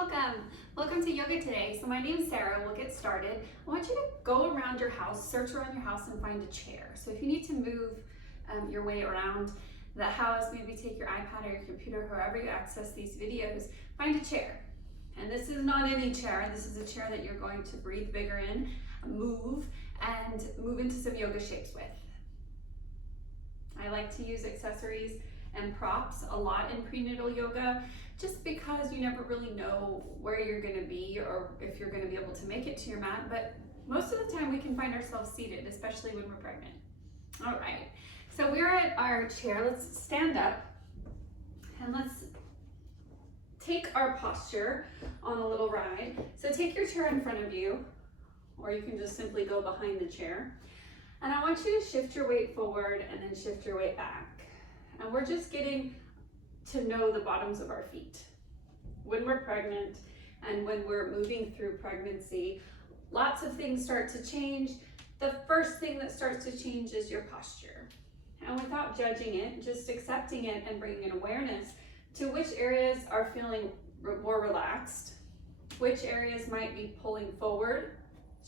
Welcome. Welcome to yoga today. So my name is Sarah. We'll get started. I want you to go around your house, search around your house and find a chair. So if you need to move your way around the house, maybe take your iPad or your computer, however you access these videos, find a chair. And this is not any chair. This is a chair that you're going to breathe bigger in, move into some yoga shapes with. I like to use accessories and props a lot in prenatal yoga, just because you never really know where you're going to be or if you're going to be able to make it to your mat, but most of the time we can find ourselves seated, especially when we're pregnant. All right, so we're at our chair. Let's stand up and let's take our posture on a little ride. So take your chair in front of you, or you can just simply go behind the chair. And I want you to shift your weight forward and then shift your weight back. And we're just getting to know the bottoms of our feet. When we're pregnant and when we're moving through pregnancy, lots of things start to change. The first thing that starts to change is your posture. And without judging it, just accepting it and bringing an awareness to which areas are feeling more relaxed, which areas might be pulling forward,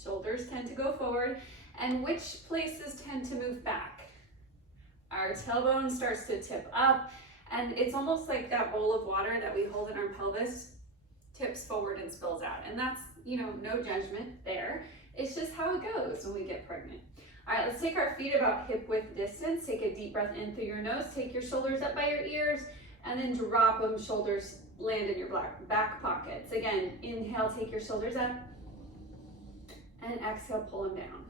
shoulders tend to go forward, and which places tend to move back. Our tailbone starts to tip up, and it's almost like that bowl of water that we hold in our pelvis tips forward and spills out. And that's, no judgment there. It's just how it goes when we get pregnant. All right, let's take our feet about hip width distance. Take a deep breath in through your nose. Take your shoulders up by your ears, and then drop them. Shoulders land in your back pockets. Again, inhale, take your shoulders up, and exhale, pull them down.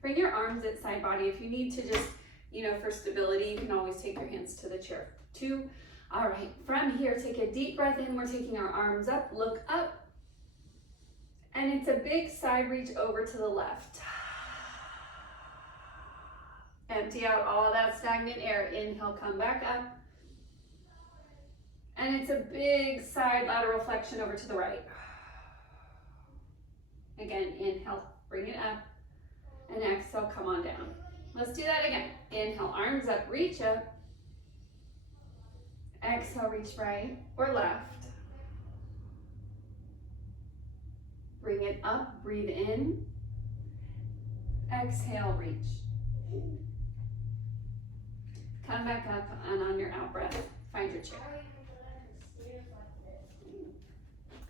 Bring your arms at side body. If you need to just, for stability, you can always take your hands to the chair too. All right, from here, take a deep breath in. We're taking our arms up, look up. And it's a big side reach over to the left. Empty out all of that stagnant air. Inhale, come back up. And it's a big side lateral flexion over to the right. Again, inhale, bring it up. And exhale, come on down. Let's do that again. Inhale, arms up, reach up. Exhale, reach right or left. Bring it up, breathe in. Exhale, reach. Come back up, and on your out breath, find your chair.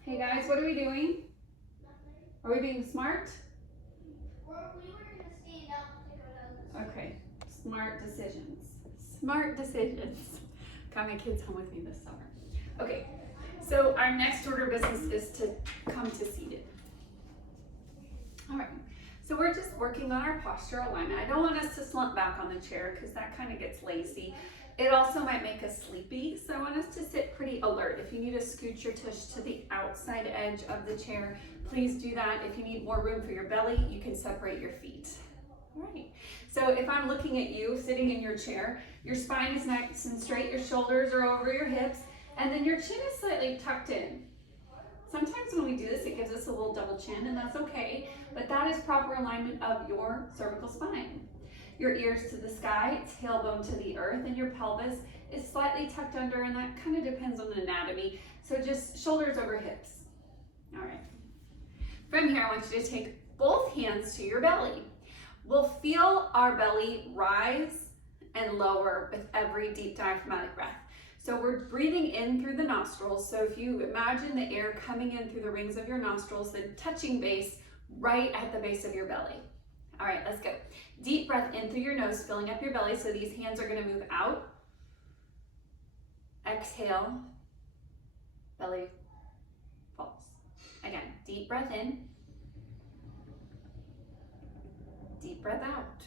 Hey guys, what are we doing? Are we being smart? Okay, smart decisions. Smart decisions. Got my kids home with me this summer. Okay, so our next order of business is to come to seated. All right, so we're just working on our posture alignment. I don't want us to slump back on the chair because that kind of gets lazy. It also might make us sleepy, so I want us to sit pretty alert. If you need to scoot your tush to the outside edge of the chair, please do that. If you need more room for your belly, you can separate your feet. All right, so if I'm looking at you sitting in your chair, your spine is nice and straight, your shoulders are over your hips, and then your chin is slightly tucked in. Sometimes when we do this, it gives us a little double chin, and that's okay, but that is proper alignment of your cervical spine. Your ears to the sky, tailbone to the earth, and your pelvis is slightly tucked under, and that kind of depends on the anatomy, so just shoulders over hips. All right, from here, I want you to take both hands to your belly. We'll feel our belly rise and lower with every deep diaphragmatic breath. So we're breathing in through the nostrils. So if you imagine the air coming in through the rings of your nostrils, then touching base right at the base of your belly. All right, let's go. Deep breath in through your nose, filling up your belly. So these hands are going to move out. Exhale, belly falls. Again, deep breath in. Deep breath out.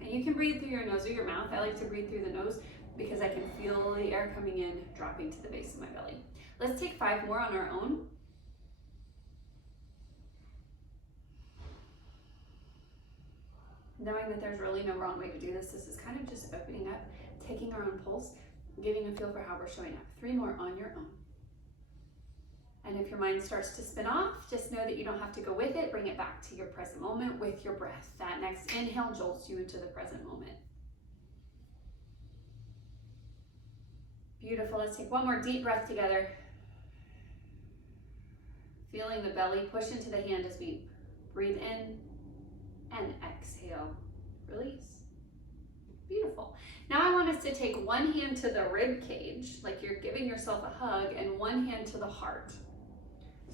And you can breathe through your nose or your mouth. I like to breathe through the nose because I can feel the air coming in, dropping to the base of my belly. Let's take 5 more on our own. Knowing that there's really no wrong way to do this, this is kind of just opening up, taking our own pulse, getting a feel for how we're showing up. 3 more on your own. And if your mind starts to spin off, just know that you don't have to go with it. Bring it back to your present moment with your breath. That next inhale jolts you into the present moment. Beautiful. Let's take one more deep breath together. Feeling the belly push into the hand as we breathe in and exhale. Release. Beautiful. Now I want us to take one hand to the rib cage, like you're giving yourself a hug, and one hand to the heart.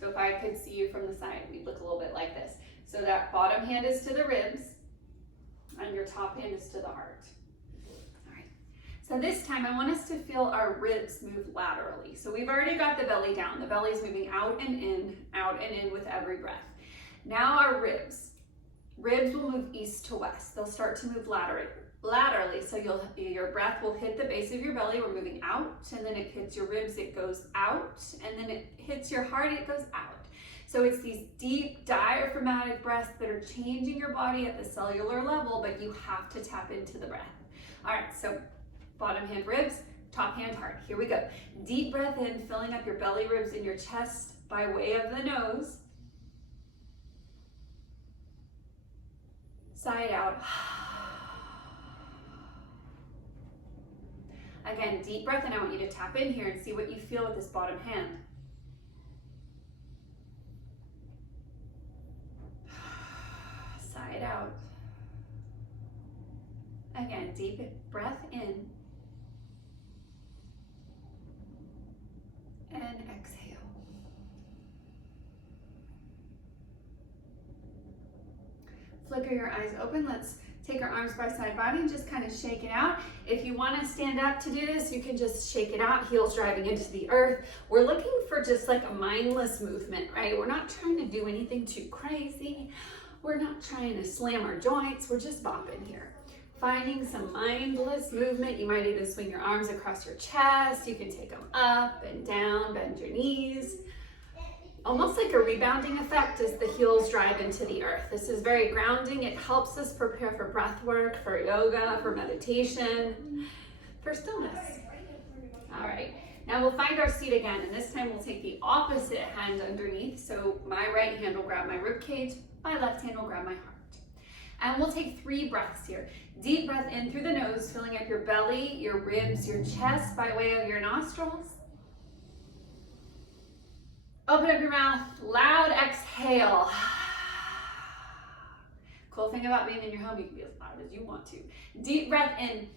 So if I could see you from the side, we'd look a little bit like this. So that bottom hand is to the ribs, and your top hand is to the heart. All right. So this time I want us to feel our ribs move laterally. So we've already got the belly down. The belly is moving out and in with every breath. Now our ribs will move east to west. They'll start to move laterally. So your breath will hit the base of your belly. We're moving out, and then it hits your ribs, it goes out, and then it hits your heart, it goes out. So it's these deep diaphragmatic breaths that are changing your body at the cellular level, but you have to tap into the breath. All right, so bottom hand ribs, top hand heart. Here we go. Deep breath in, filling up your belly, ribs, and your chest by way of the nose. Sigh it out. Again, deep breath, and I want you to tap in here and see what you feel with this bottom hand. Sigh it out. Again, deep breath in and exhale. Flicker your eyes open. Let's take our arms by side body and just kind of shake it out. If you want to stand up to do this, you can just shake it out, heels driving into the earth. We're looking for just like a mindless movement, right? We're not trying to do anything too crazy. We're not trying to slam our joints. We're just bopping here. Finding some mindless movement. You might even swing your arms across your chest. You can take them up and down, bend your knees. Almost like a rebounding effect as the heels drive into the earth. This is very grounding. It helps us prepare for breath work, for yoga, for meditation, for stillness. All right, now we'll find our seat again, and this time we'll take the opposite hand underneath. So my right hand will grab my rib cage, my left hand will grab my heart. And we'll take 3 breaths here. Deep breath in through the nose, filling up your belly, your ribs, your chest by way of your nostrils. Open up your mouth, loud exhale. Cool thing about being in your home, you can be as loud as you want to. Deep breath in.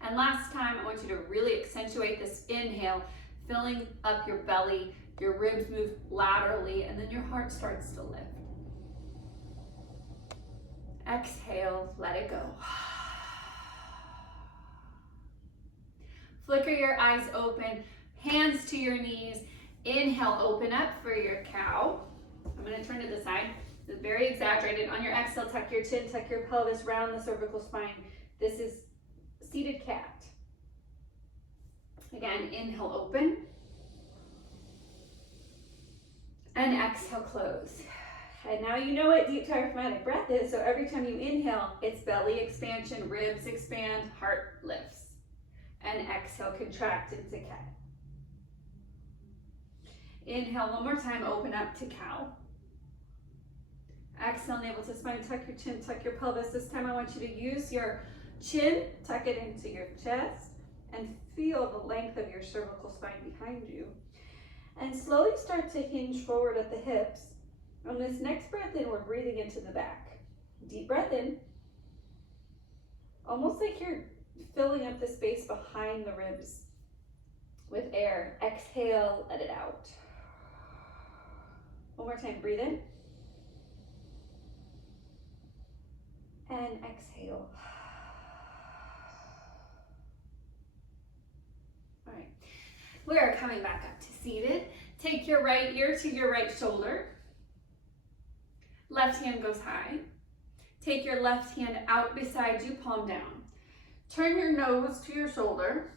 And last time, I want you to really accentuate this inhale, filling up your belly, your ribs move laterally, and then your heart starts to lift. Exhale, let it go. Flicker your eyes open, hands to your knees. Inhale, open up for your cow. I'm going to turn to the side. This is very exaggerated. On your exhale, tuck your chin, tuck your pelvis, round the cervical spine. This is seated cat. Again, inhale, open. And exhale, close. And now you know what deep diaphragmatic breath is. So every time you inhale, it's belly expansion, ribs expand, heart lifts. And exhale, contract into cat. Inhale one more time, open up to cow. Exhale, navel to spine, tuck your chin, tuck your pelvis. This time I want you to use your chin, tuck it into your chest, and feel the length of your cervical spine behind you. And slowly start to hinge forward at the hips. On this next breath in, we're breathing into the back. Deep breath in. Almost like you're filling up the space behind the ribs with air. Exhale, let it out. One more time, breathe in. And exhale. All right, we are coming back up to seated. Take your right ear to your right shoulder. Left hand goes high. Take your left hand out beside you, palm down. Turn your nose to your shoulder.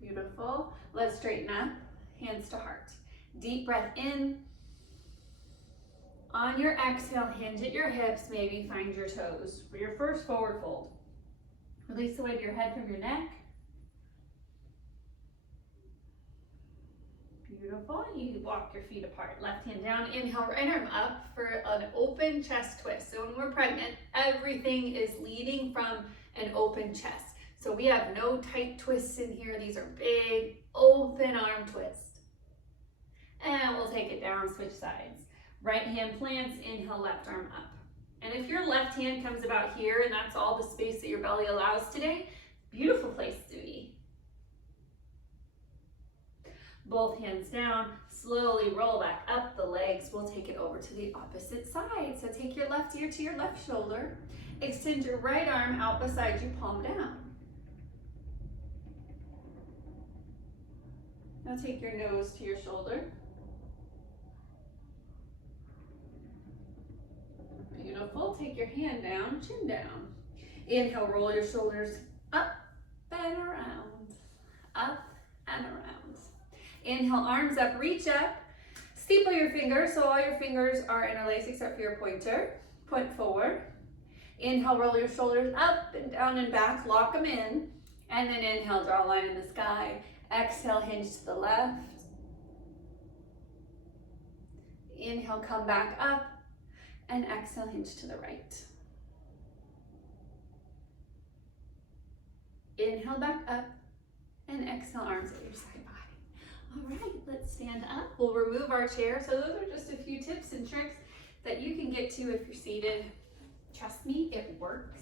Beautiful. Let's straighten up, hands to heart. Deep breath in. On your exhale, hinge at your hips, maybe find your toes. For your first forward fold. Release the weight of your head from your neck. Beautiful. You walk your feet apart. Left hand down. Inhale, right arm up for an open chest twist. So when we're pregnant, everything is leading from an open chest. So we have no tight twists in here. These are big, open arm twists. And we'll take it down, switch sides. Right hand plants, inhale, left arm up. And if your left hand comes about here and that's all the space that your belly allows today, beautiful place to be. Both hands down, slowly roll back up the legs. We'll take it over to the opposite side. So take your left ear to your left shoulder. Extend your right arm out beside you, palm down. Now take your nose to your shoulder. Beautiful. Take your hand down, chin down. Inhale, roll your shoulders up and around. Up and around. Inhale, arms up, reach up. Steeple your fingers so all your fingers are interlaced except for your pointer. Point forward. Inhale, roll your shoulders up and down and back. Lock them in. And then inhale, draw a line in the sky. Exhale, hinge to the left. Inhale, come back up. And exhale, hinge to the right. Inhale, back up. And exhale, arms at your side body. All right, let's stand up. We'll remove our chair. So those are just a few tips and tricks that you can get to if you're seated. Trust me, it works.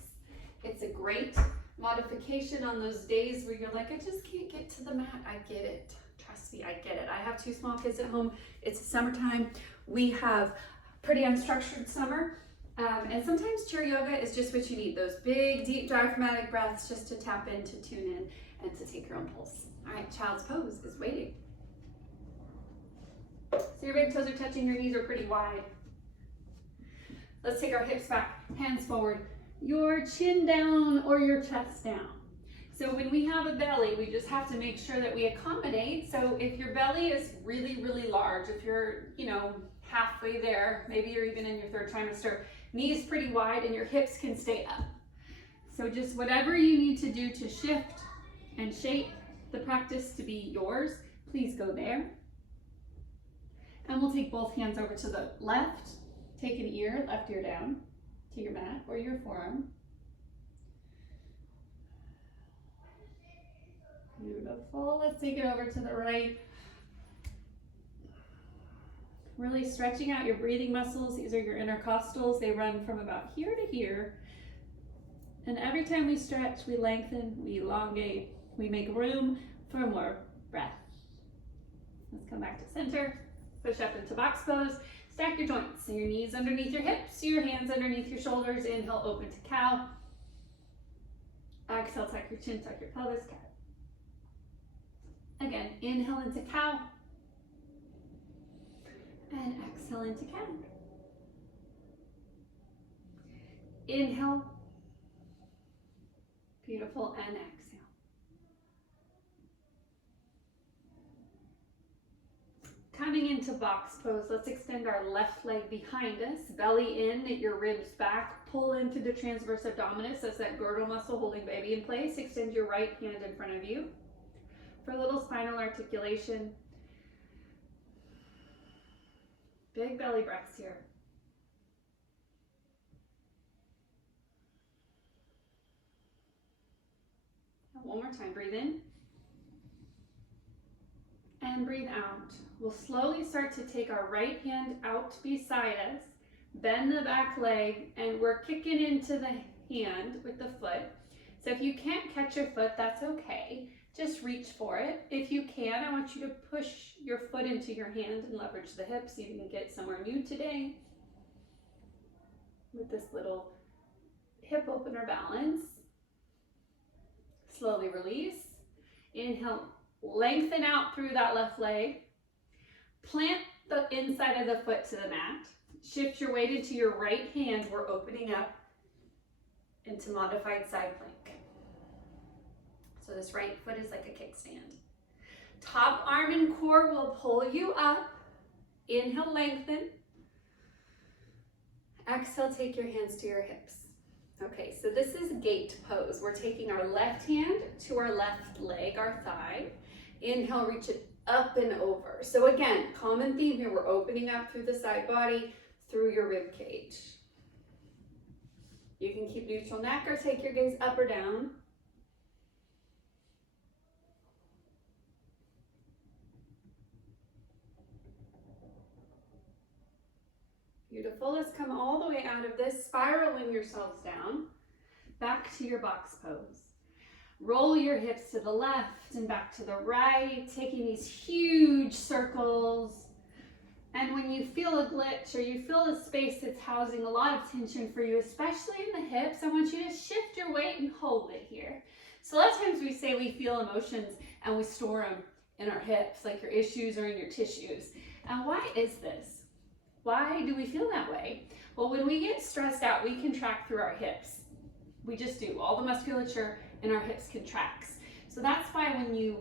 It's a great modification on those days where you're like, I just can't get to the mat. I get it. Trust me, I get it. I have 2 small kids at home. It's summertime. We have pretty unstructured summer. And sometimes chair yoga is just what you need. Those big, deep, diaphragmatic breaths just to tap in, to tune in, and to take your own pulse. All right, child's pose is waiting. So your big toes are touching, your knees are pretty wide. Let's take our hips back, hands forward, your chin down or your chest down. So when we have a belly, we just have to make sure that we accommodate. So if your belly is really, really large, if you're, halfway there, maybe you're even in your 3rd trimester, knees pretty wide and your hips can stay up. So just whatever you need to do to shift and shape the practice to be yours, please go there. And we'll take both hands over to the left. Take an ear, left ear down to your mat or your forearm. Beautiful. Let's take it over to the right. Really stretching out your breathing muscles. These are your intercostals. They run from about here to here. And every time we stretch, we lengthen, we elongate, we make room for more breath. Let's come back to center. Push up into box pose. Stack your joints. So your knees underneath your hips, your hands underneath your shoulders. Inhale, open to cow. Exhale, tuck your chin, tuck your pelvis, cat. Again, inhale into cow. And exhale into cat. Inhale. Beautiful, and exhale. Coming into box pose, let's extend our left leg behind us, belly in, knit your ribs back, pull into the transverse abdominis, that's that girdle muscle holding baby in place. Extend your right hand in front of you for a little spinal articulation. Big belly breaths here. And one more time, breathe in. And breathe out. We'll slowly start to take our right hand out beside us, bend the back leg, and we're kicking into the hand with the foot. So if you can't catch your foot, that's okay. Just reach for it. If you can, I want you to push your foot into your hand and leverage the hips. You can get somewhere new today with this little hip opener balance. Slowly release. Inhale, lengthen out through that left leg. Plant the inside of the foot to the mat. Shift your weight into your right hand. We're opening up into modified side plank. So this right foot is like a kickstand. Top arm and core will pull you up. Inhale, lengthen. Exhale, take your hands to your hips. Okay, so this is gate pose. We're taking our left hand to our left leg, our thigh, Inhale, reach it up and over. So again, common theme here, we're opening up through the side body, through your rib cage. You can keep neutral neck or take your gaze up or down. Beautiful. Let's come all the way out of this, spiraling yourselves down, back to your box pose. Roll your hips to the left and back to the right, taking these huge circles. And when you feel a glitch or you feel a space that's housing a lot of tension for you, especially in the hips, I want you to shift your weight and hold it here. So a lot of times we say we feel emotions and we store them in our hips, like your issues are in your tissues. And why is this? Why do we feel that way? Well, when we get stressed out, we contract through our hips. We just do. All the musculature in our hips contracts. So that's why when you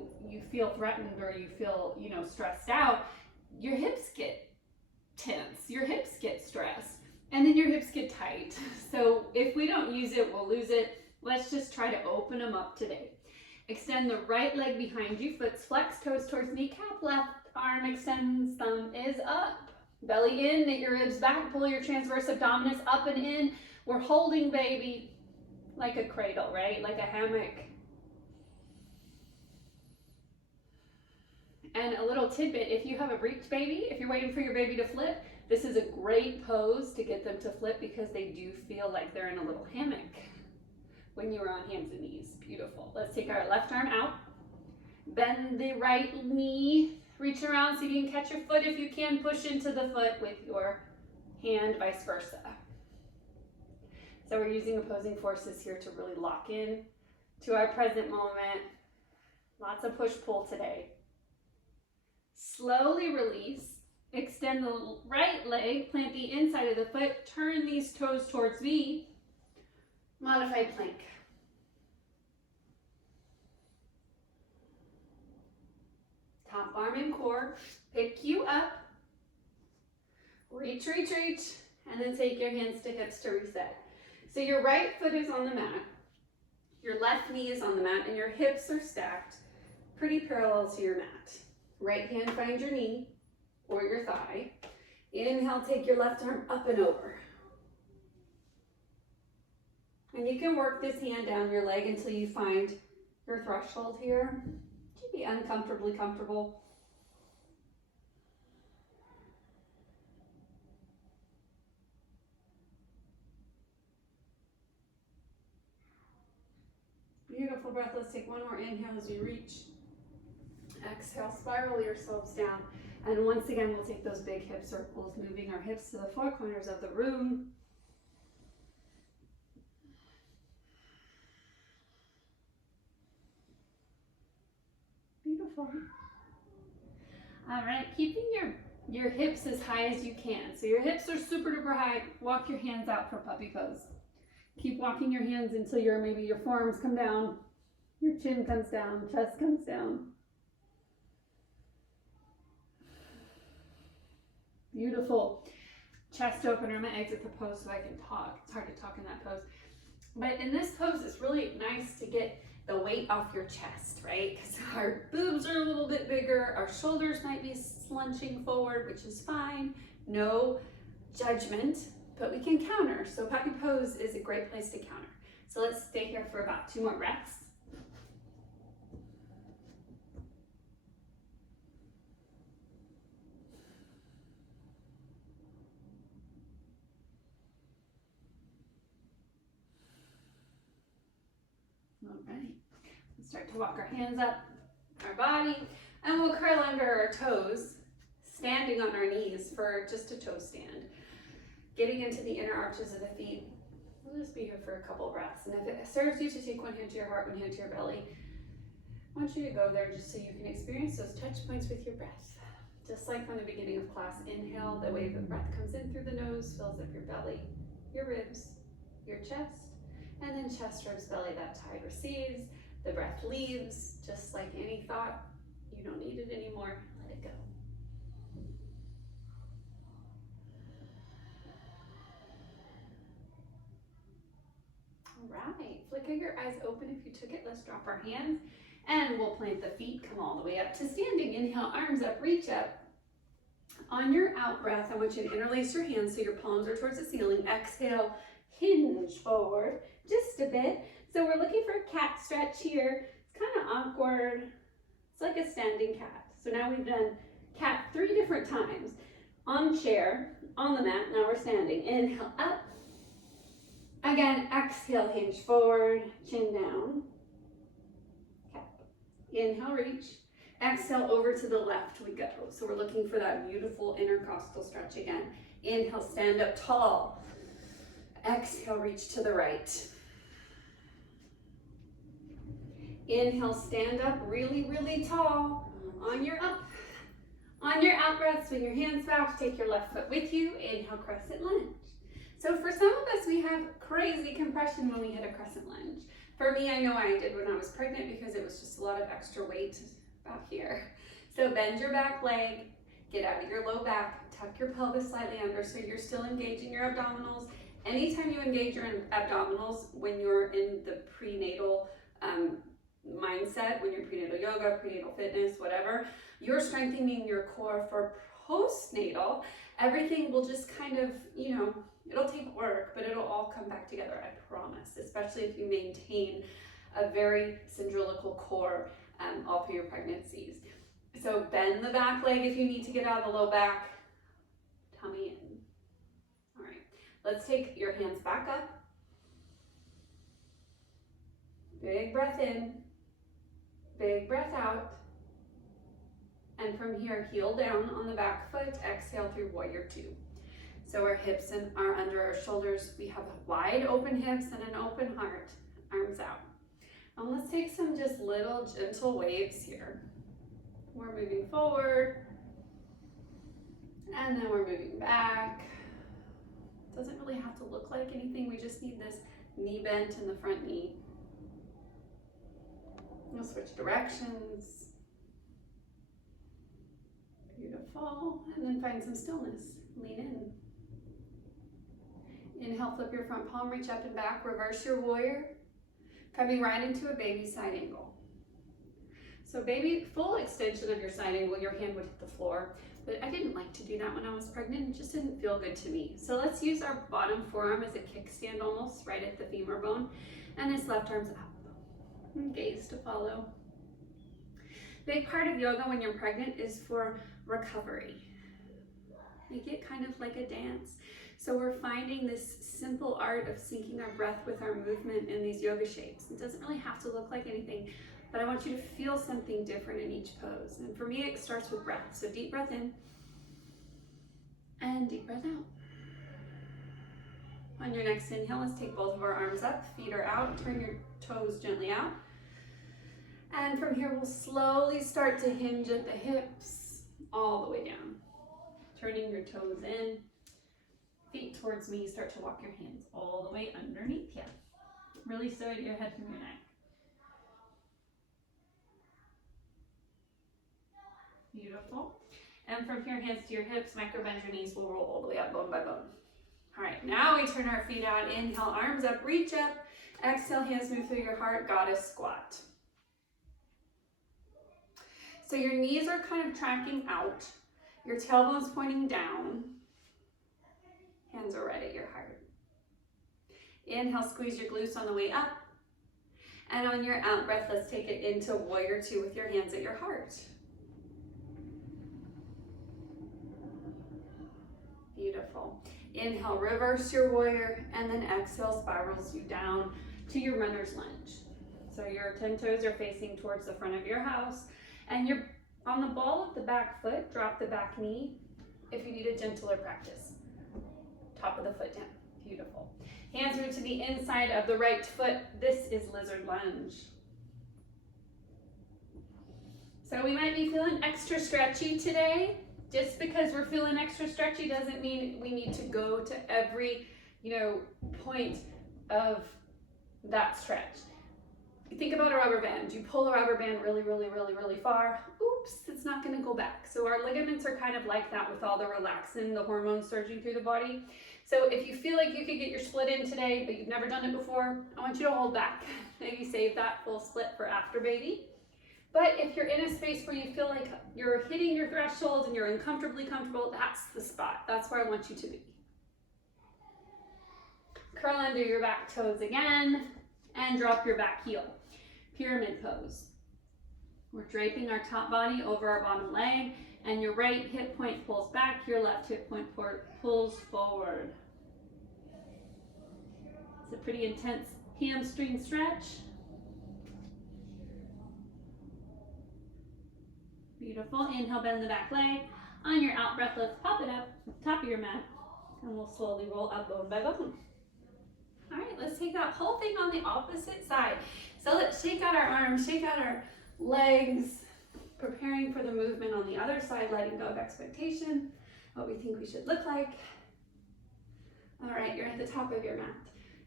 feel threatened or you feel, stressed out, your hips get tense, your hips get stressed, and then your hips get tight. So if we don't use it, we'll lose it. Let's just try to open them up today. Extend the right leg behind you, foot's flex, toes towards kneecap, left arm extends, thumb is up. Belly in, knit your ribs back, pull your transverse abdominis up and in. We're holding baby like a cradle, right? Like a hammock. And a little tidbit, if you have a breech baby, if you're waiting for your baby to flip, this is a great pose to get them to flip because they do feel like they're in a little hammock when you are on hands and knees. Beautiful. Let's take our left arm out. Bend the right knee. Reach around, see if you can catch your foot. If you can, push into the foot with your hand, vice versa. So we're using opposing forces here to really lock in to our present moment. Lots of push-pull today. Slowly release. Extend the right leg, plant the inside of the foot, turn these toes towards V. Modified plank. Top arm and core, pick you up, reach, reach, reach, and then take your hands to hips to reset. So your right foot is on the mat, your left knee is on the mat, and your hips are stacked pretty parallel to your mat. Right hand finds your knee or your thigh. Inhale, take your left arm up and over. And you can work this hand down your leg until you find your threshold here. Be uncomfortably comfortable. Beautiful breath. Let's take one more inhale as you reach. Exhale, spiral yourselves down. And once again, we'll take those big hip circles, moving our hips to the four corners of the room. Beautiful. All right, keeping your hips as high as you can. So your hips are super duper high. Walk your hands out for puppy pose. Keep walking your hands until maybe your forearms come down, your chin comes down, chest comes down. Beautiful. Chest open. I'm gonna exit the pose so I can talk. It's hard to talk in that pose. But in this pose, it's really nice to get the weight off your chest, right? Because our boobs are a little bit bigger, our shoulders might be slunching forward, which is fine. No judgment, but we can counter. So puppy pose is a great place to counter. So let's stay here for about 2 more breaths. All right. Start to walk our hands up our body, and we'll curl under our toes, standing on our knees for just a toe stand. Getting into the inner arches of the feet. We'll just be here for a couple breaths. And if it serves you to take one hand to your heart, one hand to your belly, I want you to go there just so you can experience those touch points with your breath. Just like from the beginning of class, inhale, the wave of breath comes in through the nose, fills up your belly, your ribs, your chest, and then chest, ribs, belly, that tide recedes. The breath leaves, just like any thought. You don't need it anymore. Let it go. All right, flicker your eyes open if you took it. Let's drop our hands And we'll plant the feet, come all the way up to standing. Inhale, arms up, reach up. On your out breath, I want you to interlace your hands so your palms are towards the ceiling. Exhale, hinge forward just a bit. So we're looking for a cat stretch here. It's kind of awkward. It's like a standing cat. So now we've done cat 3 different times. On chair, on the mat, now we're standing. Inhale, up. Again, exhale, hinge forward, chin down. Cat. Inhale, reach. Exhale, over to the left we go. So we're looking for that beautiful intercostal stretch again. Inhale, stand up tall. Exhale, reach to the right. Inhale, stand up really, really tall. On your up. On your out breath, swing your hands back, take your left foot with you. Inhale, crescent lunge. So for some of us, we have crazy compression when we hit a crescent lunge. For me, I know I did when I was pregnant because it was just a lot of extra weight out here. So bend your back leg, get out of your low back, tuck your pelvis slightly under so you're still engaging your abdominals. Anytime you engage your abdominals when you're in the prenatal mindset, when you're prenatal yoga, prenatal fitness, whatever, you're strengthening your core for postnatal. Everything will just kind of, it'll take work, but it'll all come back together, I promise, especially if you maintain a very cylindrical core all through your pregnancies. So bend the back leg if you need to get out of the low back, tummy in. All right, let's take your hands back up. Big breath in, big breath out. And from here, heel down on the back foot, exhale through warrior 2. So our hips are under our shoulders. We have wide open hips and an open heart, arms out. And let's take some just little gentle waves here. We're moving forward, and then we're moving back. Doesn't really have to look like anything. We just need this knee bent in the front knee. We'll switch directions. Beautiful. And then find some stillness. Lean in. Inhale, flip your front palm, reach up and back, reverse your warrior. Coming right into a baby side angle. So baby, full extension of your side angle, your hand would hit the floor. But I didn't like to do that when I was pregnant. It just didn't feel good to me. So let's use our bottom forearm as a kickstand almost, right at the femur bone. And this left arm's up. And gaze to follow. Big part of yoga when you're pregnant is for recovery. Make it kind of like a dance. So we're finding this simple art of syncing our breath with our movement in these yoga shapes. It doesn't really have to look like anything, but I want you to feel something different in each pose. And for me, it starts with breath. So deep breath in and deep breath out. On your next inhale, let's take both of our arms up, feet are out, turn your toes gently out. And from here, we'll slowly start to hinge at the hips all the way down. Turning your toes in. Feet towards me, start to walk your hands all the way underneath you. Really separate your head from your neck. Beautiful. And from here, hands to your hips, micro bend your knees, we'll roll all the way up bone by bone. All right, now we turn our feet out. Inhale, arms up, reach up. Exhale, hands move through your heart, goddess squat. So your knees are kind of tracking out. Your tailbone's pointing down. Hands are right at your heart. Inhale, squeeze your glutes on the way up. And on your out breath, let's take it into warrior 2 with your hands at your heart. Beautiful. Inhale, reverse your warrior, and then exhale, spirals you down to your runner's lunge. So your 10 toes are facing towards the front of your house, and you're on the ball of the back foot, drop the back knee if you need a gentler practice. Top of the foot down. Beautiful. Hands move to the inside of the right foot. This is lizard lunge. So we might be feeling extra stretchy today. Just because we're feeling extra stretchy doesn't mean we need to go to every, point of that stretch. Think about a rubber band. You pull a rubber band really, really, really, really far. Oops, it's not going to go back. So our ligaments are kind of like that with all the relaxin, the hormones surging through the body. So if you feel like you could get your split in today, but you've never done it before, I want you to hold back. Maybe save that full split for after baby. But if you're in a space where you feel like you're hitting your threshold and you're uncomfortably comfortable, that's the spot. That's where I want you to be. Curl under your back toes again and drop your back heel. Pyramid pose. We're draping our top body over our bottom leg, and your right hip point pulls back, your left hip point pulls forward. It's a pretty intense hamstring stretch. Beautiful. Inhale, bend the back leg. On your out breath, let's pop it up, top of your mat, and we'll slowly roll up bone by bone. All right, let's take that whole thing on the opposite side. So let's shake out our arms, shake out our legs, preparing for the movement on the other side, letting go of expectation, what we think we should look like. All right, you're at the top of your mat.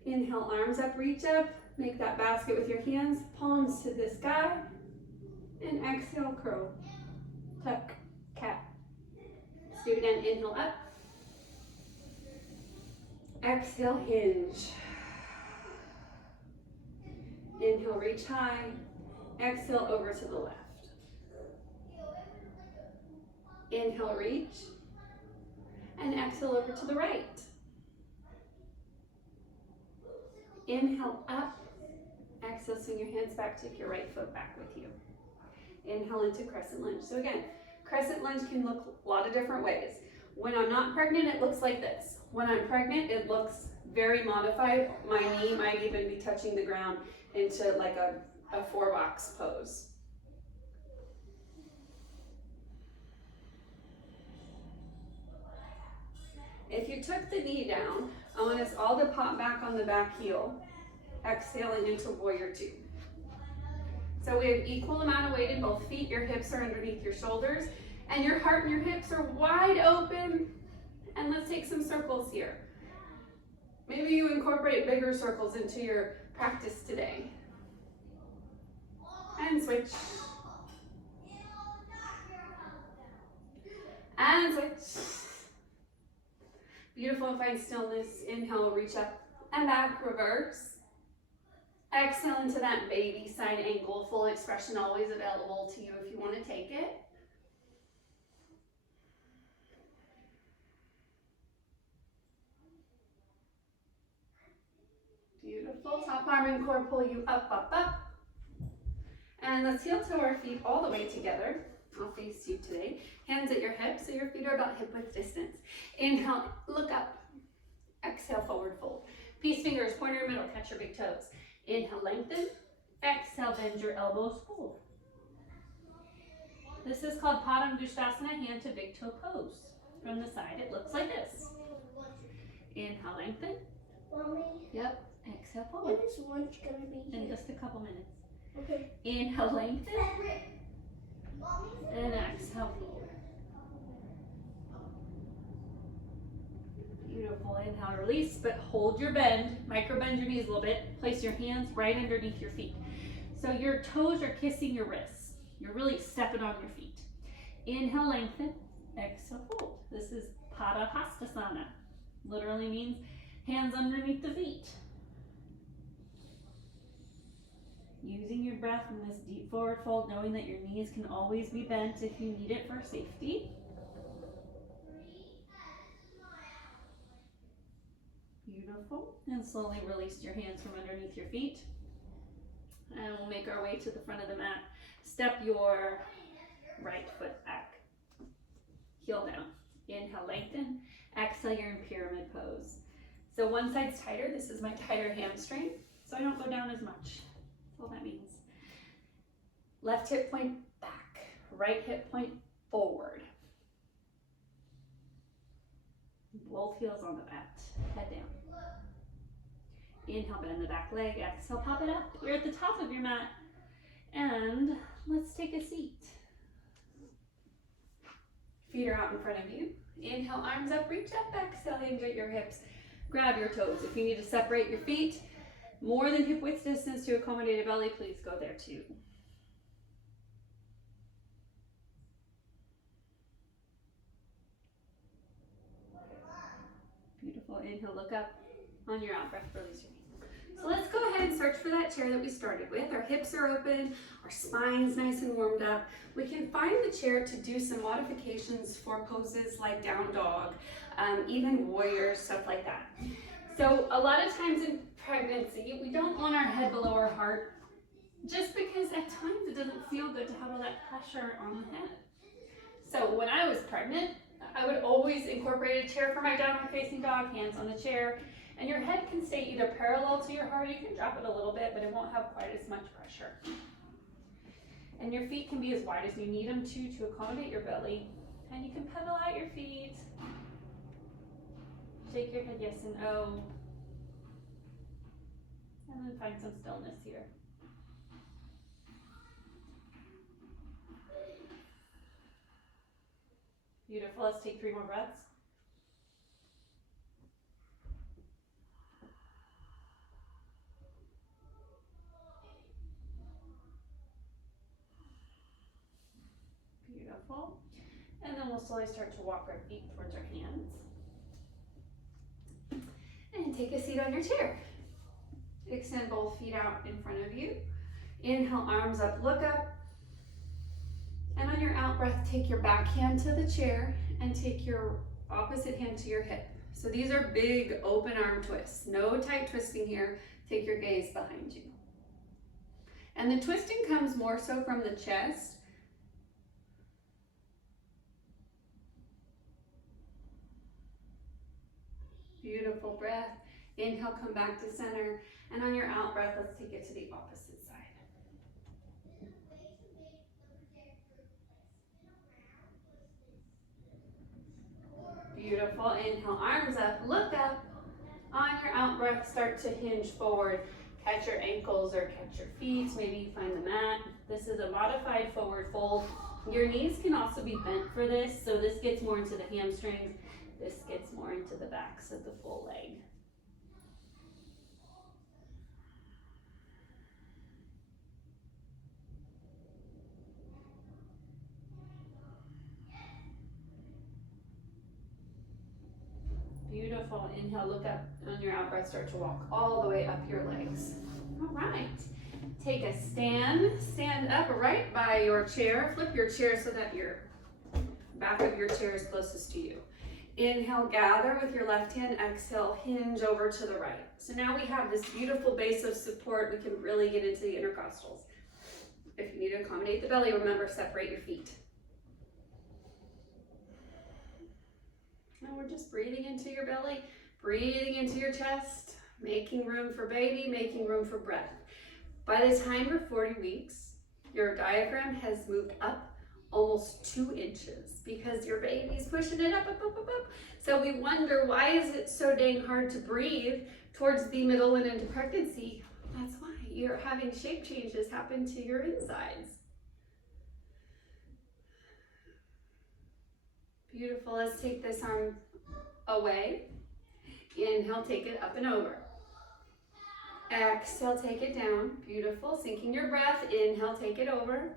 Inhale, arms up, reach up, make that basket with your hands, palms to the sky, and exhale, curl, tuck, cat. Let's do it again, inhale up, exhale, hinge. Inhale, reach high, exhale over to the left. Inhale, reach, and exhale over to the right. Inhale up, exhale, swing your hands back, take your right foot back with you. Inhale into crescent lunge. So again, crescent lunge can look a lot of different ways. When I'm not pregnant, it looks like this. When I'm pregnant, it looks very modified. My knee might even be touching the ground into like a 4-box pose. If you took the knee down, I want us all to pop back on the back heel, exhaling into warrior 2. So we have equal amount of weight in both feet. Your hips are underneath your shoulders, and your heart and your hips are wide open. And let's take some circles here. Maybe you incorporate bigger circles into your practice today. And switch. And switch. Beautiful, and find stillness. Inhale, reach up and back, reverse. Exhale into that baby side angle. Full expression always available to you if you want to take it. Beautiful. Top arm and core pull you up, up, up. And let's heel toe our feet all the way together. I'll face you today. Hands at your hips, so your feet are about hip width distance. Inhale, look up. Exhale, forward fold. Peace fingers, pointer middle, catch your big toes. Inhale, lengthen. Exhale, bend your elbows, fold. This is called Padangusthasana, hand to big toe pose. From the side, it looks like this. Inhale, lengthen. Mommy? Yep. Exhale, forward. When is lunch gonna be here? In just a couple minutes. Okay. Inhale, lengthen. And exhale, forward. Beautiful. Inhale, release, but hold your bend. Micro bend your knees a little bit. Place your hands right underneath your feet. So your toes are kissing your wrists. You're really stepping on your feet. Inhale, lengthen. Exhale, fold. This is Padahastasana. Literally means hands underneath the feet. Using your breath in this deep forward fold, knowing that your knees can always be bent if you need it for safety. Beautiful. And slowly release your hands from underneath your feet. And we'll make our way to the front of the mat. Step your right foot back. Heel down. Inhale, lengthen. Exhale, you're in pyramid pose. So one side's tighter. This is my tighter hamstring. So I don't go down as much. That's all that means. Left hip point back. Right hip point forward. Both heels on the mat. Head down. Inhale, bend the back leg. Exhale, pop it up. You're at the top of your mat. And let's take a seat. Feet are out in front of you. Inhale, arms up, reach up. Exhale, hinge at your hips. Grab your toes. If you need to separate your feet more than hip width distance to accommodate a belly, please go there too. Beautiful. Inhale, look up. On your out breath, release your knee. So let's go ahead and search for that chair that we started with. Our hips are open, our spine's nice and warmed up. We can find the chair to do some modifications for poses like down dog, even warrior, stuff like that. So a lot of times in pregnancy, we don't want our head below our heart just because at times it doesn't feel good to have all that pressure on the head. So when I was pregnant, I would always incorporate a chair for my downward facing dog, hands on the chair, and your head can stay either parallel to your heart, or you can drop it a little bit, but it won't have quite as much pressure. And your feet can be as wide as you need them to accommodate your belly. And you can pedal out your feet. Shake your head yes and no. And then find some stillness here. Beautiful. Let's take 3 more breaths. Beautiful. And then we'll slowly start to walk our feet towards our hands. And take a seat on your chair. Extend both feet out in front of you. Inhale, arms up, look up. And on your out breath, take your back hand to the chair and take your opposite hand to your hip. So these are big open arm twists. No tight twisting here. Take your gaze behind you. And the twisting comes more so from the chest. Beautiful breath. Inhale, come back to center. And on your out breath, let's take it to the opposite side. Beautiful. Inhale, arms up, look up. On your out breath, start to hinge forward. Catch your ankles or catch your feet. Maybe you find the mat. This is a modified forward fold. Your knees can also be bent for this. So this gets more into the hamstrings. This gets more into the backs of the full leg. Beautiful. Inhale, look up. On your out breath, start to walk all the way up your legs. All right. Take a stand. Stand up right by your chair. Flip your chair so that your back of your chair is closest to you. Inhale, gather with your left hand. Exhale, hinge over to the right. So now we have this beautiful base of support. We can really get into the intercostals. If you need to accommodate the belly, remember, separate your feet. And we're just breathing into your belly, breathing into your chest, making room for baby, making room for breath. By the time you're 40 weeks, your diaphragm has moved up almost 2 inches because your baby's pushing it up, up, up, up, up. So we wonder, why is it so dang hard to breathe towards the middle and into pregnancy? That's why you're having shape changes happen to your insides. Beautiful. Let's take this arm away. Inhale, take it up and over. Exhale, take it down. Beautiful. Sinking your breath. Inhale, take it over.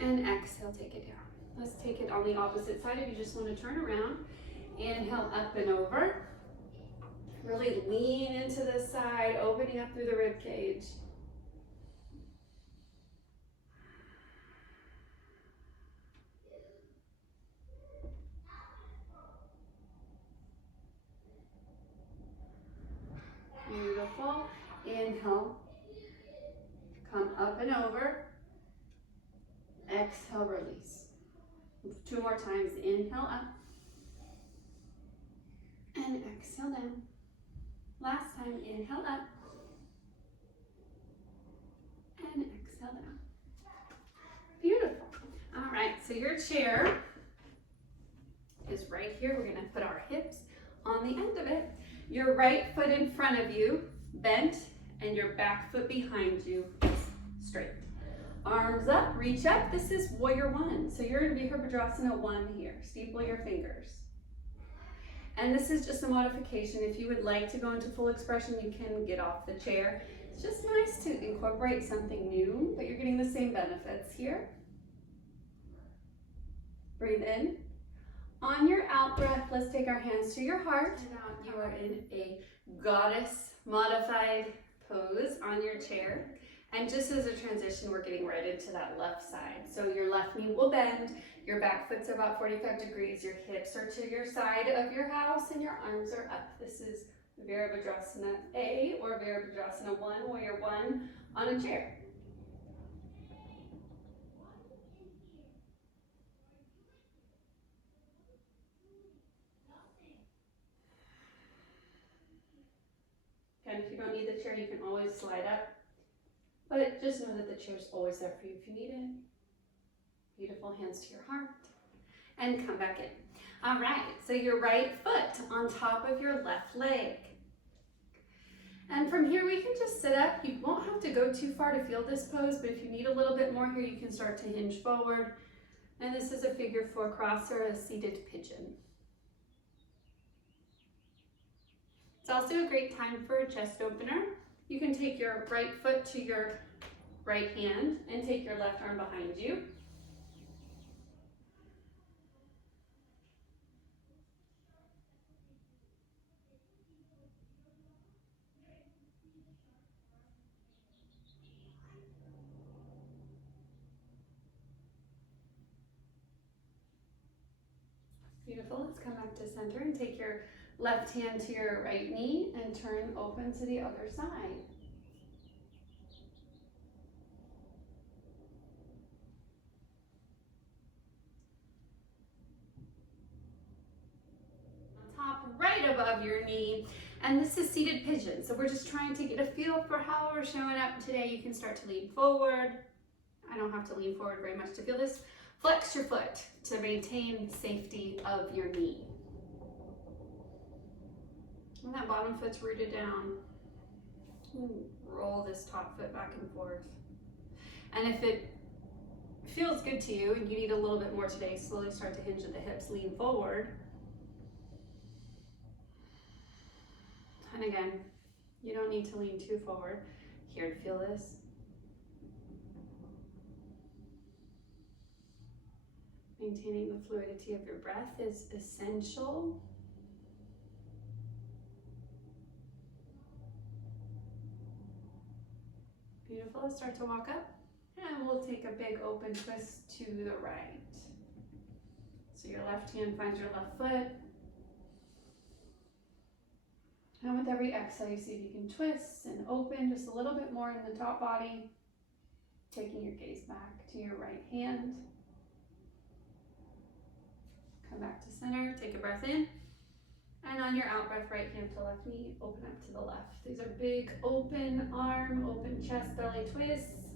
And exhale, take it down. Let's take it on the opposite side if you just want to turn around. Inhale, up and over. Really lean into this side, opening up through the rib cage. Beautiful. Inhale, come up and over. Exhale, release. 2 more times. Inhale up. And exhale down. Last time, inhale up. And exhale down. Beautiful. All right, so your chair is right here. We're gonna put our hips on the end of it. Your right foot in front of you, bent, and your back foot behind you is straight. Arms up, reach up. This is warrior 1. So you're gonna be Virabhadrasana 1 here. Steeple your fingers. And this is just a modification. If you would like to go into full expression, you can get off the chair. It's just nice to incorporate something new, but you're getting the same benefits here. Breathe in. On your out breath, let's take our hands to your heart. Now you are in a goddess modified pose on your chair. And just as a transition, we're getting right into that left side. So your left knee will bend, your back foot's about 45 degrees, your hips are to your side of your house, and your arms are up. This is Virabhadrasana A or Virabhadrasana 1, where you're one on a chair. And if you don't need the chair, you can always slide up. But just know that the chair's always there for you if you need it. Beautiful, hands to your heart. And come back in. All right, so your right foot on top of your left leg. And from here, we can just sit up. You won't have to go too far to feel this pose, but if you need a little bit more here, you can start to hinge forward. And this is a figure 4 cross or a seated pigeon. It's also a great time for a chest opener. You can take your right foot to your right hand and take your left arm behind you. Beautiful, let's come back to center and take your left hand to your right knee and turn open to the other side. On top, right above your knee, and this is seated pigeon. So we're just trying to get a feel for how we're showing up today. You can start to lean forward. I don't have to lean forward very much to feel this. Flex your foot to maintain safety of your knee. When that bottom foot's rooted down, roll this top foot back and forth. And if it feels good to you and you need a little bit more today, slowly start to hinge at the hips, lean forward. And again, you don't need to lean too forward. Here to feel this. Maintaining the fluidity of your breath is essential. Beautiful, let's start to walk up. And we'll take a big open twist to the right. So your left hand finds your left foot. And with every exhale, you see if you can twist and open just a little bit more in the top body. Taking your gaze back to your right hand. Come back to center, take a breath in. And on your out breath, right hand to left knee, open up to the left. These are big open arm, open chest, belly twists.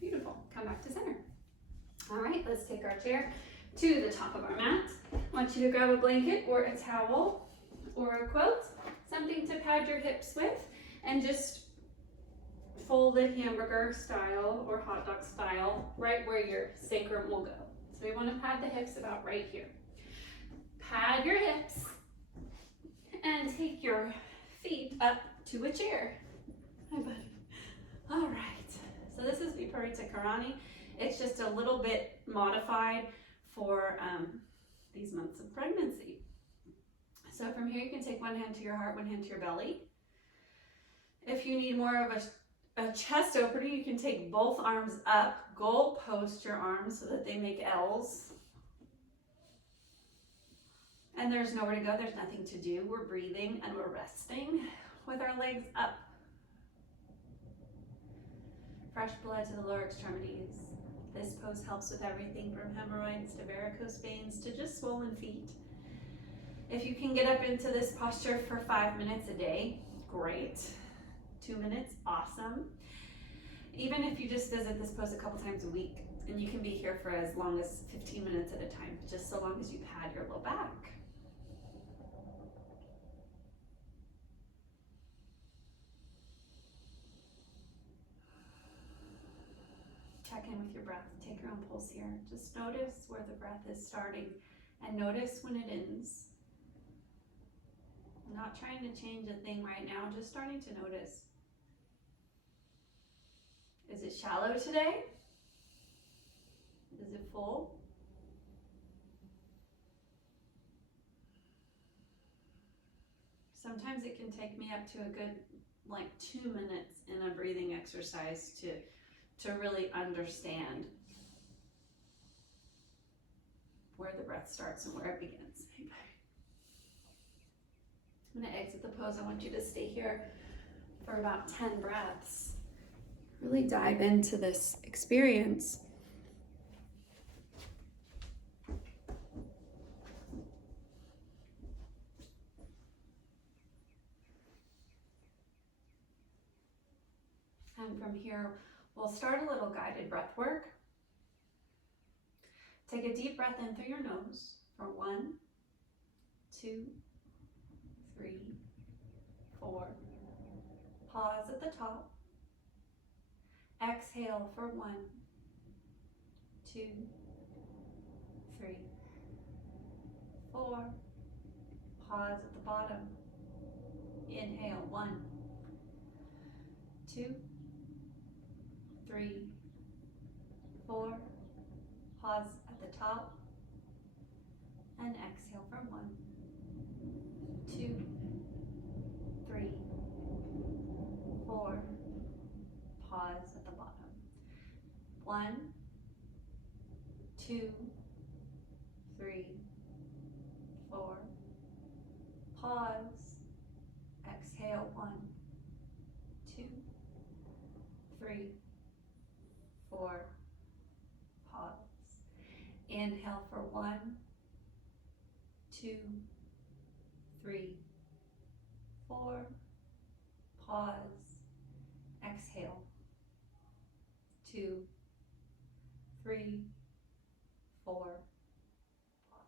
Beautiful, come back to center. All right, let's take our chair to the top of our mat. I want you to grab a blanket or a towel or a quilt, something to pad your hips with, and just folded hamburger style or hot dog style, right where your sacrum will go. So we want to pad the hips about right here. Pad your hips and take your feet up to a chair. Hi, buddy. All right. So this is Viparita Karani. It's just a little bit modified for these months of pregnancy. So from here, you can take one hand to your heart, one hand to your belly. If you need more of a chest opener, you can take both arms up, goal post your arms so that they make L's. And there's nowhere to go, there's nothing to do. We're breathing and we're resting with our legs up. Fresh blood to the lower extremities. This pose helps with everything from hemorrhoids to varicose veins to just swollen feet. If you can get up into this posture for 5 minutes a day, great. 2 minutes, awesome. Even if you just visit this pose a couple times a week, and you can be here for as long as 15 minutes at a time, just so long as you pad your low back. Check in with your breath, take your own pulse here. Just notice where the breath is starting and notice when it ends. I'm not trying to change a thing right now, just starting to notice. Is it shallow today? Is it full? Sometimes it can take me up to a good like 2 minutes in a breathing exercise to really understand where the breath starts and where it begins. I'm going to exit the pose. I want you to stay here for about 10 breaths. Really dive into this experience. And from here, we'll start a little guided breath work. Take a deep breath in through your nose for 1, 2, 3, 4. Pause at the top. Exhale for 1, 2, 3, 4. Pause at the bottom. Inhale, 1, 2, 3, 4. Pause at the top. And exhale for 1, 2, 3, 4. Pause at the bottom. 1, 2, 3, 4. Pause. Exhale. 1, 2, 3, 4. Pause. Inhale for 1, 2, 3, 4. Pause. Exhale. 2, 3, 4. Pause.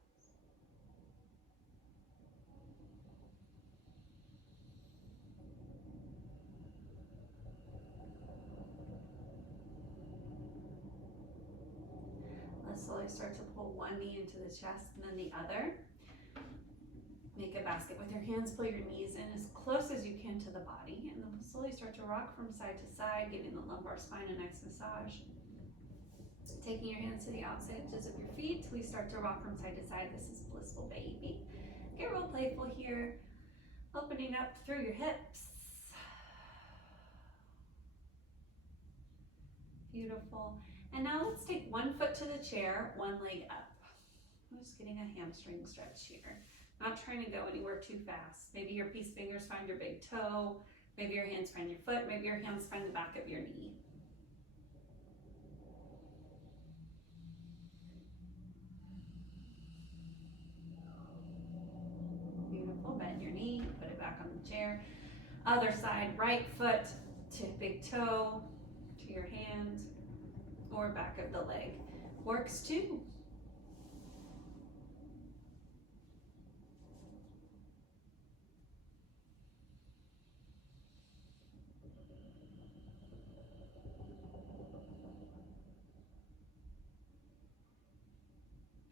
Let's slowly start to pull one knee into the chest and then the other. Make a basket with your hands, pull your knees in as close as you can to the body, and then we'll slowly start to rock from side to side, giving the lumbar spine a nice massage. Taking your hands to the opposite edges of your feet, we start to rock from side to side. This is blissful baby. Get real playful here, opening up through your hips. Beautiful. And now let's take one foot to the chair, one leg up. I'm just getting a hamstring stretch here. Not trying to go anywhere too fast. Maybe your peace fingers find your big toe. Maybe your hands find your foot. Maybe your hands find the back of your knee. Beautiful. Bend your knee. Put it back on the chair. Other side, right foot to big toe, to your hand, or back of the leg. Works too.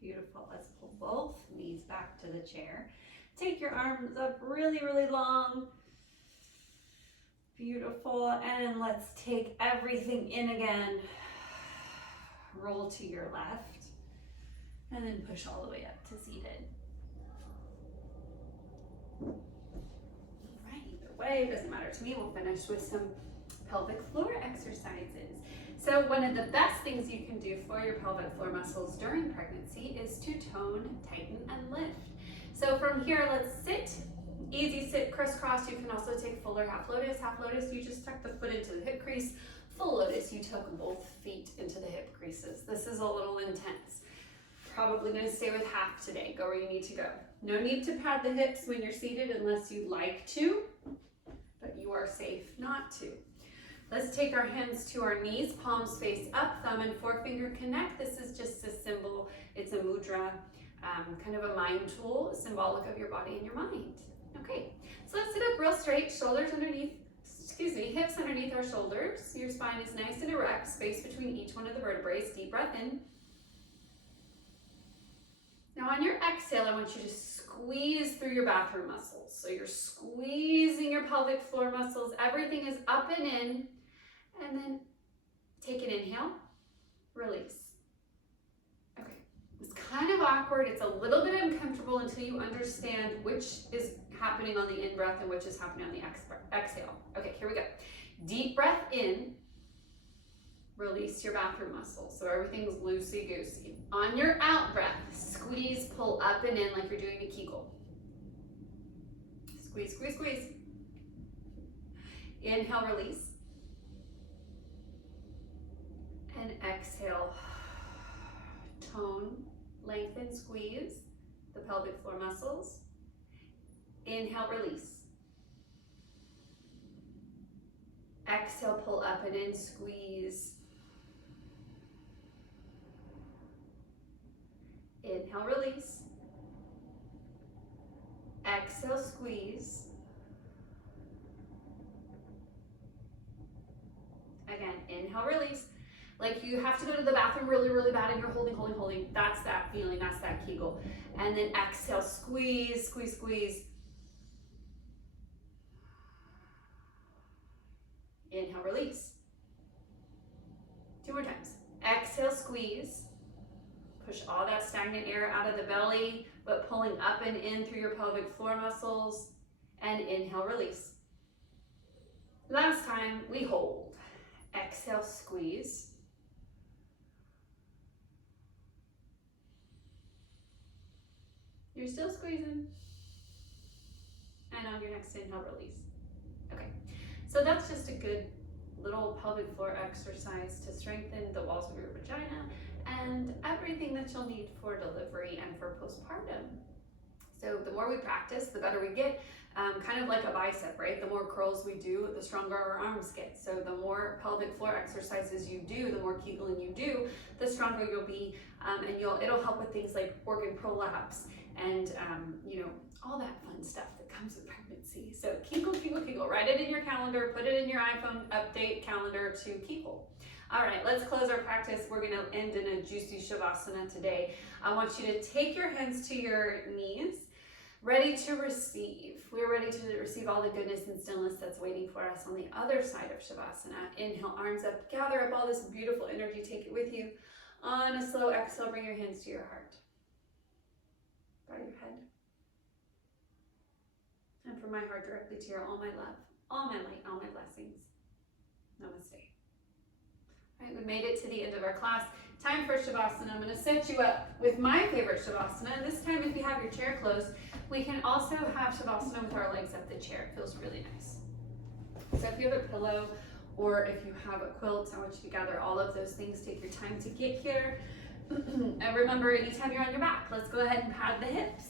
Beautiful. Let's pull both knees back to the chair. Take your arms up really, really long. Beautiful. And let's take everything in again. Roll to your left. And then push all the way up to seated. All right, either way, doesn't matter to me. We'll finish with some pelvic floor exercises. So one of the best things you can do for your pelvic floor muscles during pregnancy is to tone, tighten, and lift. So from here, let's sit. Easy sit, crisscross. You can also take full or half lotus. Half lotus, you just tuck the foot into the hip crease. Full lotus, you tuck both feet into the hip creases. This is a little intense. Probably going to stay with half today. Go where you need to go. No need to pad the hips when you're seated unless you'd like to, but you are safe not to. Let's take our hands to our knees, palms face up, thumb and forefinger connect. This is just a symbol. It's a mudra, kind of a mind tool, symbolic of your body and your mind. Okay, so let's sit up real straight, shoulders underneath, hips underneath our shoulders. Your spine is nice and erect, space between each one of the vertebrae. Deep breath in. Now on your exhale, I want you to squeeze through your bathroom muscles. So you're squeezing your pelvic floor muscles. Everything is up and in. And then take an inhale, release. Okay, It's kind of awkward. It's a little bit uncomfortable until you understand which is happening on the in-breath and which is happening on the exhale. Okay, here we go. Deep breath in. Release your bathroom muscles, so everything's loosey-goosey. On your out breath, squeeze, pull up and in like you're doing a Kegel. Squeeze, squeeze, squeeze. Inhale, release. And exhale. Tone, lengthen, squeeze the pelvic floor muscles. Inhale, release. Exhale, pull up and in, squeeze. Inhale, release. Exhale, squeeze. Again, inhale, release. Like you have to go to the bathroom really, really bad and you're holding. That's that feeling, that's that Kegel. And then exhale, squeeze, squeeze, squeeze. Inhale, release. 2 more times. Exhale, squeeze. Push all that stagnant air out of the belly, but pulling up and in through your pelvic floor muscles. And inhale, release. Last time, we hold. Exhale, squeeze. You're still squeezing. And on your next inhale, release. Okay, so that's just a good little pelvic floor exercise to strengthen the walls of your vagina and everything that you'll need for delivery and for postpartum. So the more we practice, the better we get. Kind of like a bicep, right? The more curls we do, the stronger our arms get. So the more pelvic floor exercises you do, the more Kegel you do, the stronger you'll be, and it'll help with things like organ prolapse and all that fun stuff that comes with pregnancy. So Kegel, Kegel, Kegel. Write it in your calendar, put it in your iPhone update calendar to Kegel. All right, let's close our practice. We're gonna end in a juicy Shavasana today. I want you to take your hands to your knees, ready to receive. We're ready to receive all the goodness and stillness that's waiting for us on the other side of Shavasana. Inhale, arms up, gather up all this beautiful energy, take it with you. On a slow exhale, bring your hands to your heart. Bow your head. And from my heart directly to your all my love, all my light, all my blessings. Namaste. All right, we made it to the end of our class. Time for Shavasana. I'm going to set you up with my favorite Shavasana. This time, if you have your chair closed, we can also have Shavasana with our legs up the chair. It feels really nice. So if you have a pillow or if you have a quilt, I want you to gather all of those things. Take your time to get here. And remember, anytime you're on your back, let's go ahead and pad the hips.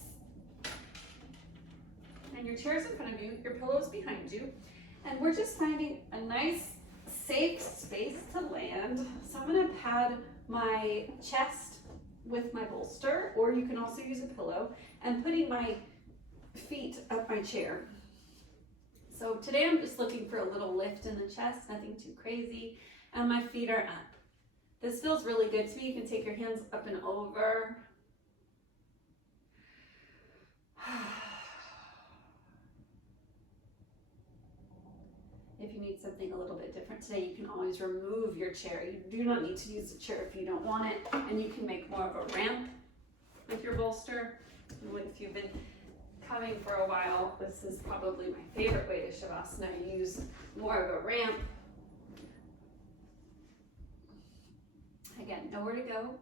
And your chair's in front of you, your pillow's behind you. And we're just finding a nice, safe space to land. So I'm gonna pad my chest with my bolster, or you can also use a pillow, and putting my feet up my chair. So today I'm just looking for a little lift in the chest, nothing too crazy, and my feet are up. This feels really good to me. You can take your hands up and over. If you need something a little bit different today, you can always remove your chair. You do not need to use the chair if you don't want it, and you can make more of a ramp with your bolster. If you've been coming for a while, this is probably my favorite way to Shavasana. Use more of a ramp. Again, nowhere to go,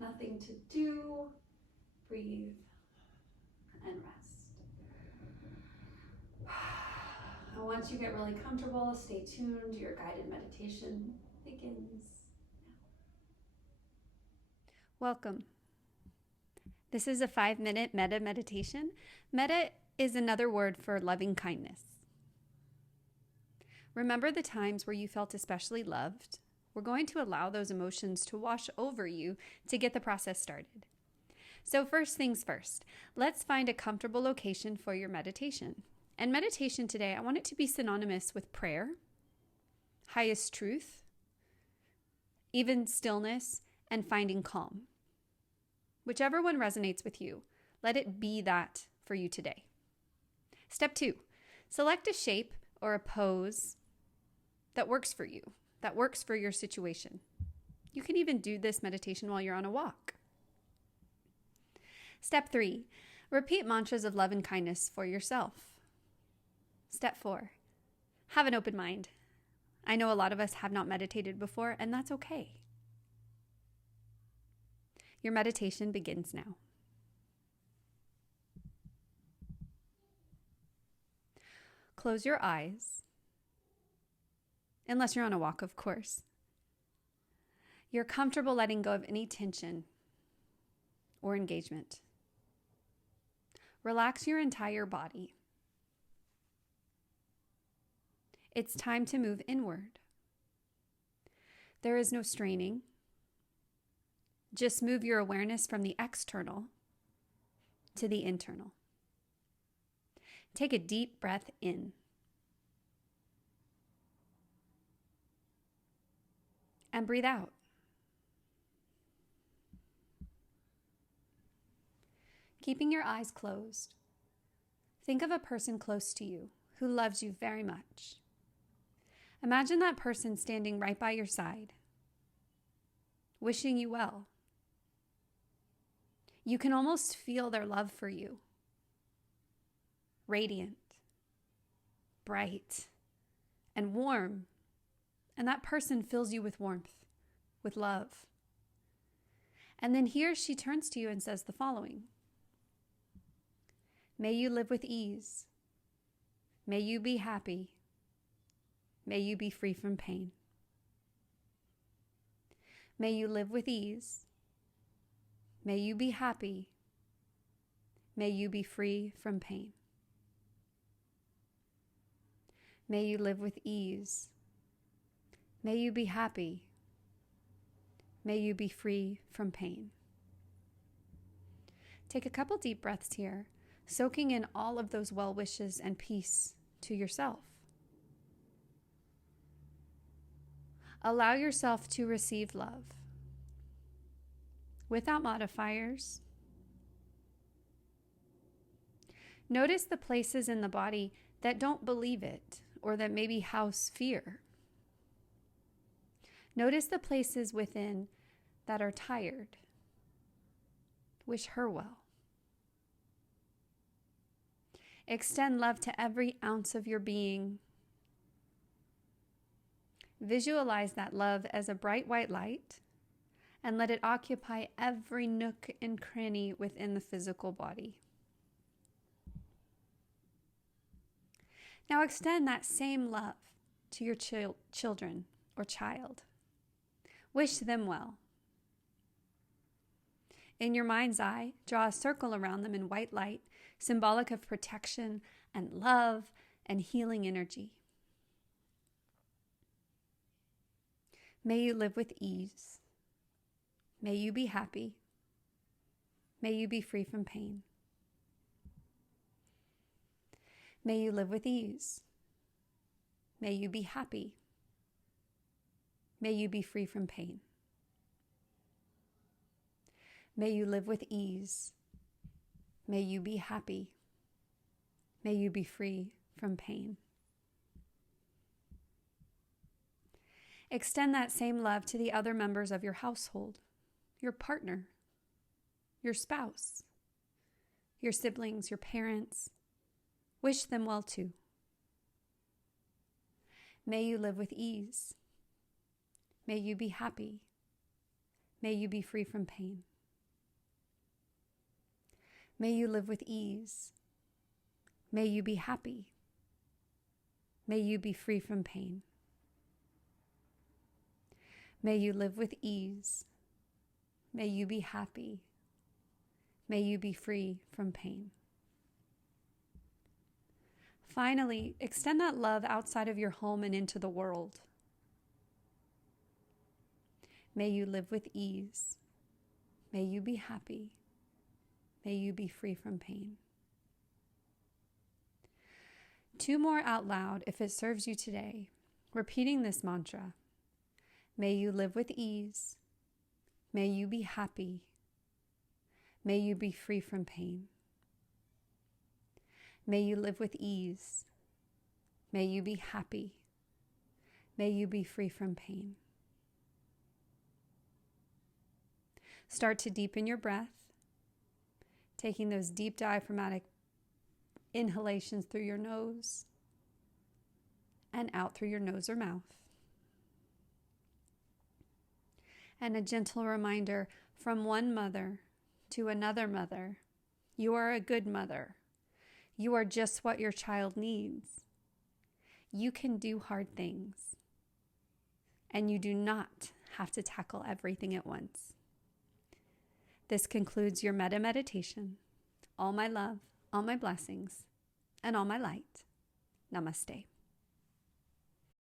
nothing to do. Breathe and rest. And once you get really comfortable, stay tuned. Your guided meditation begins now. Welcome. This is a 5-minute metta meditation. Metta is another word for loving kindness. Remember the times where you felt especially loved. We're going to allow those emotions to wash over you to get the process started. So first things first, let's find a comfortable location for your meditation. And meditation today, I want it to be synonymous with prayer, highest truth, even stillness, and finding calm. Whichever one resonates with you, let it be that for you today. Step 2, select a shape or a pose that works for you, that works for your situation. You can even do this meditation while you're on a walk. Step 3, repeat mantras of love and kindness for yourself. Step 4, have an open mind. I know a lot of us have not meditated before, and that's okay. Your meditation begins now. Close your eyes, unless you're on a walk, of course. You're comfortable letting go of any tension or engagement. Relax your entire body. It's time to move inward. There is no straining. Just move your awareness from the external to the internal. Take a deep breath in. And breathe out. Keeping your eyes closed, think of a person close to you who loves you very much. Imagine that person standing right by your side, wishing you well. You can almost feel their love for you. Radiant, bright, and warm. And that person fills you with warmth, with love. And then he or she turns to you and says the following: may you live with ease. May you be happy. May you be free from pain. May you live with ease. May you be happy. May you be free from pain. May you live with ease. May you be happy. May you be free from pain. Take a couple deep breaths here, soaking in all of those well wishes and peace to yourself. Allow yourself to receive love without modifiers. Notice the places in the body that don't believe it or that maybe house fear. Notice the places within that are tired. Wish her well. Extend love to every ounce of your being. Visualize that love as a bright white light and let it occupy every nook and cranny within the physical body. Now extend that same love to your children or child. Wish them well. In your mind's eye, draw a circle around them in white light, symbolic of protection and love and healing energy. May you live with ease. May you be happy. May you be free from pain. May you live with ease. May you be happy. May you be free from pain. May you live with ease. May you be happy. May you be free from pain. Extend that same love to the other members of your household, your partner, your spouse, your siblings, your parents. Wish them well too. May you live with ease. May you be happy. May you be free from pain. May you live with ease. May you be happy. May you be free from pain. May you live with ease. May you be happy. May you be free from pain. Finally, extend that love outside of your home and into the world. May you live with ease. May you be happy. May you be free from pain. 2 more out loud if it serves you today, repeating this mantra. May you live with ease. May you be happy. May you be free from pain. May you live with ease. May you be happy. May you be free from pain. Start to deepen your breath. taking those deep diaphragmatic inhalations through your nose and out through your nose or mouth. And a gentle reminder from one mother to another mother, you are a good mother. You are just what your child needs. You can do hard things. And you do not have to tackle everything at once. This concludes your metta meditation. All my love, all my blessings, and all my light. Namaste.